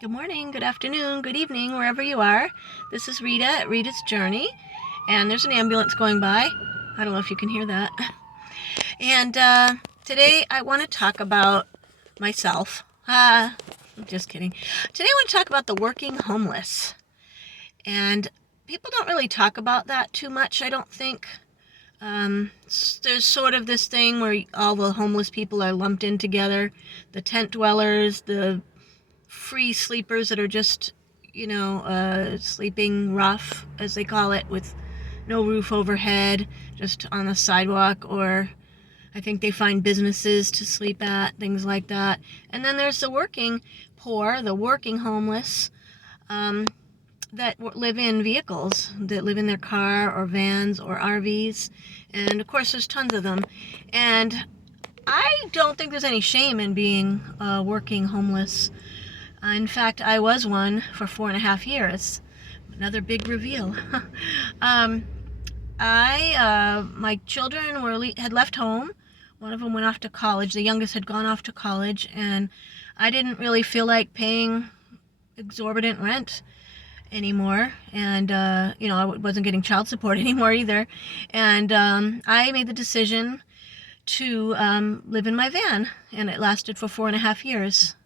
Good morning, good afternoon, good evening, wherever you are. This is Rita at Rita's Journey, and there's an ambulance going by. I don't know if you can hear that. And today I want to talk about myself. Just kidding. Today I want to talk about the working homeless. And people don't really talk about that too much, I don't think. There's sort of this thing where all the homeless people are lumped in together. The tent dwellers, the free sleepers that are just, sleeping rough, as they call it, with no roof overhead, just on the sidewalk, or I think they find businesses to sleep at, things like that. And then there's the working poor, the working homeless, that live in vehicles, that live in their car or vans or RVs. And of course, there's tons of them. And I don't think there's any shame in being working homeless. In fact, I was one for 4.5 years. Another big reveal. My children had left home. One of them went off to college. The youngest had gone off to college, and I didn't really feel like paying exorbitant rent anymore. And, I wasn't getting child support anymore either. And I made the decision to live in my van, and it lasted for 4.5 years.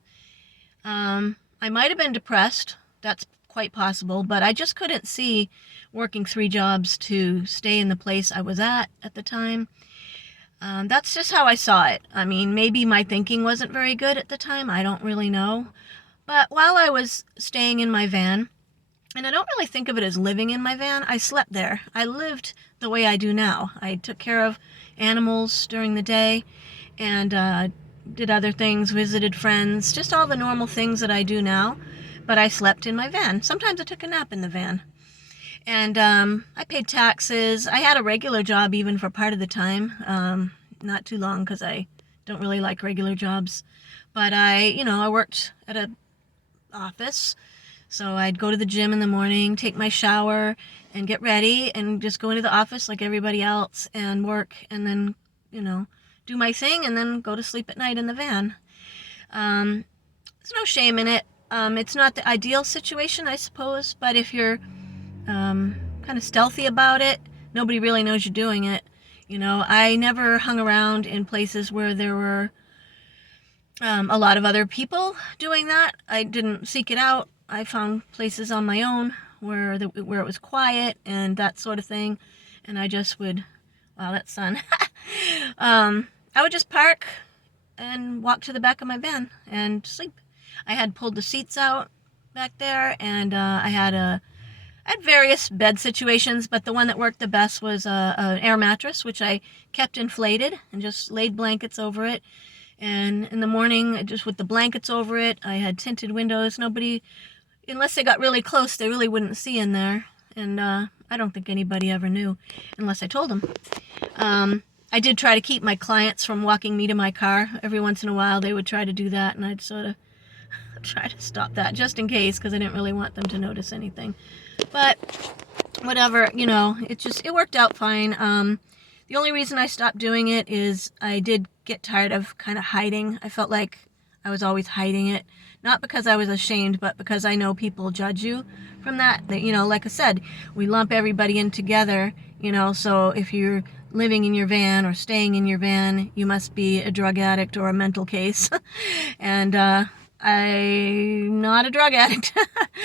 I might have been depressed. That's quite possible, but I just couldn't see working 3 jobs to stay in the place I was at the time. That's just how I saw it. I mean, maybe my thinking wasn't very good at the time. I don't really know. But while I was staying in my van, and I don't really think of it as living in my van, I slept there. I lived the way I do now. I took care of animals during the day, and did other things, visited friends, just all the normal things that I do now, but I slept in my van. Sometimes I took a nap in the van. And I paid taxes. I had a regular job even for part of the time, not too long because I don't really like regular jobs. But I worked at an office, so I'd go to the gym in the morning, take my shower, and get ready, and just go into the office like everybody else and work, and then, do my thing, and then go to sleep at night in the van. There's no shame in it. It's not the ideal situation, I suppose, but if you're kind of stealthy about it, nobody really knows you're doing it. I never hung around in places where there were a lot of other people doing that. I didn't seek it out. I found places on my own where it was quiet and that sort of thing, and I just would, wow, that's sun. I would just park and walk to the back of my van and sleep. I had pulled the seats out back there, and I had various bed situations, but the one that worked the best was an air mattress, which I kept inflated and just laid blankets over it. And in the morning, just with the blankets over it, I had tinted windows. Nobody, unless they got really close, they really wouldn't see in there. And I don't think anybody ever knew, unless I told them. I did try to keep my clients from walking me to my car. Every once in a while, they would try to do that, and I'd sort of try to stop that just in case, because I didn't really want them to notice anything. But whatever, it worked out fine. The only reason I stopped doing it is I did get tired of kind of hiding. I felt like I was always hiding it. Not because I was ashamed, but because I know people judge you from that. Like I said, we lump everybody in together, so if you're living in your van or staying in your van, you must be a drug addict or a mental case. And I'm not a drug addict.